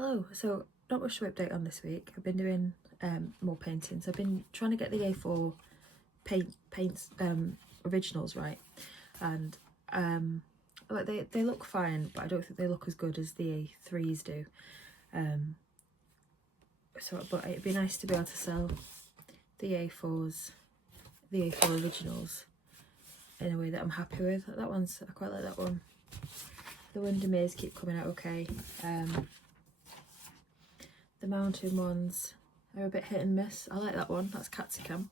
Hello, so not much to update on this week. I've been doing more paintings. I've been trying to get the A4 paints originals right, and like they look fine, but I don't think they look as good as the A3s do. But it'd be nice to be able to sell the A4s, the A4 originals, in a way that I'm happy with. That one's, I quite like that one. The Windermere's keep coming out okay. The mountain ones are a bit hit and miss. I like that one, that's Capsicum.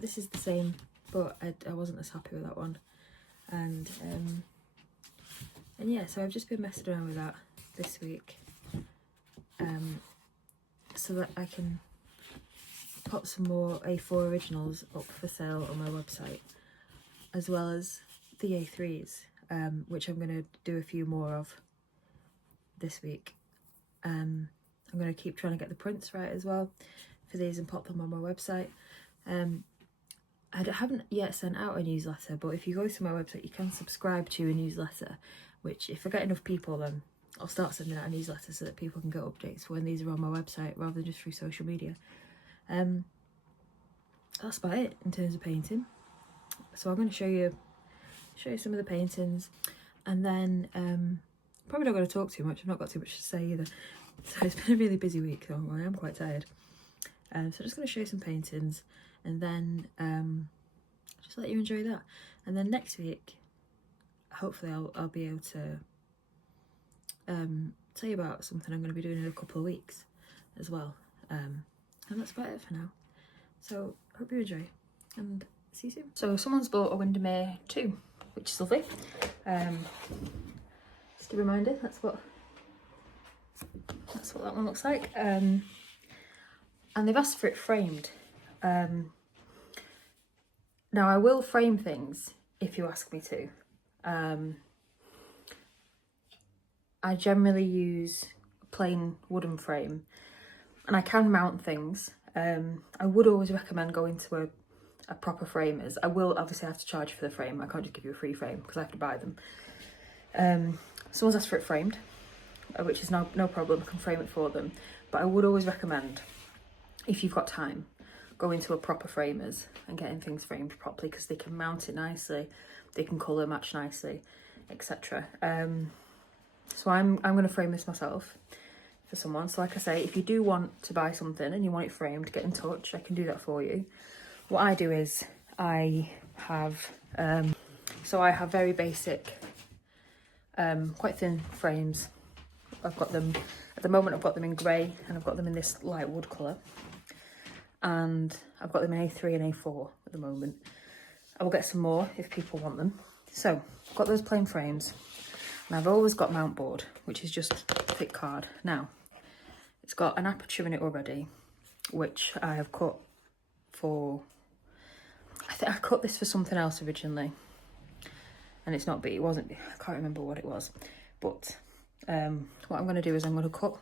This is the same, but I wasn't as happy with that one. And yeah, so I've just been messing around with that this week, so that I can put some more A4 originals up for sale on my website, as well as the A3s, which I'm going to do a few more of this week. I'm going to keep trying to get the prints right as well for these and pop them on my website. I haven't yet sent out a newsletter, but if you go to my website you can subscribe to a newsletter, which if I get enough people then I'll start sending out a newsletter so that people can get updates when these are on my website rather than just through social media. That's about it in terms of painting. So I'm going to show you some of the paintings, and then probably not going to talk too much. I've not got too much to say either. So it's been a really busy week, so I am quite tired. So I'm just going to show you some paintings, and then just let you enjoy that. And then next week, hopefully I'll be able to tell you about something I'm going to be doing in a couple of weeks as well. And that's about it for now. So hope you enjoy, and see you soon. So someone's bought a Windermere too, which is lovely. Just a reminder, that's what that one looks like. And they've asked for it framed. Now I will frame things if you ask me to. I generally use a plain wooden frame, and I can mount things. I would always recommend going to a proper framer's. I will obviously have to charge for the frame. I can't just give you a free frame because I have to buy them. Someone's asked for it framed, which is no problem. I can frame it for them. But I would always recommend, if you've got time, going to a proper framer's and getting things framed properly, because they can mount it nicely, they can colour match nicely, etc. So I'm going to frame this myself for someone. So like I say, if you do want to buy something and you want it framed, get in touch. I can do that for you. What I do is I have very basic, quite thin frames. I've got them, at the moment I've got them in grey, and I've got them in this light wood colour. And I've got them in A3 and A4 at the moment. I will get some more if people want them. So I've got those plain frames, and I've always got mount board, which is just thick card. Now, it's got an aperture in it already, which I have cut for, I think I cut this for something else originally, and it's not big, it wasn't, I can't remember what it was. But what I'm going to do is I'm going to cut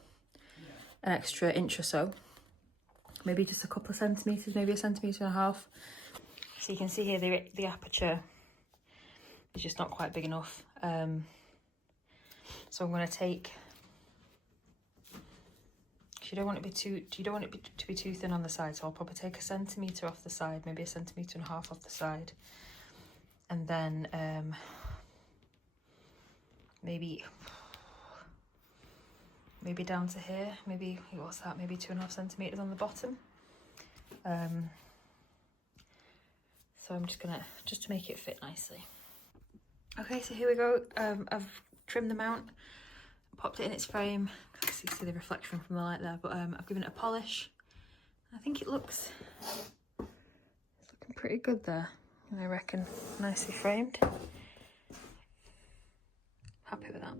an extra inch or so, maybe just a couple of centimetres, maybe 1.5 centimetres. So you can see here the aperture is just not quite big enough. So I'm going to take, you don't want it to be too thin on the side, so I'll probably take 1 centimetre off the side, maybe 1.5 centimetres off the side, and then maybe down to here, maybe what's that, maybe 2.5 centimetres on the bottom. So I'm just gonna, just to make it fit nicely. Okay, so here we go. I've trimmed the mount, popped it in its frame. You see the reflection from the light there, but I've given it a polish. I think it looks, it's looking pretty good there, I reckon. Nicely framed. Happy with that.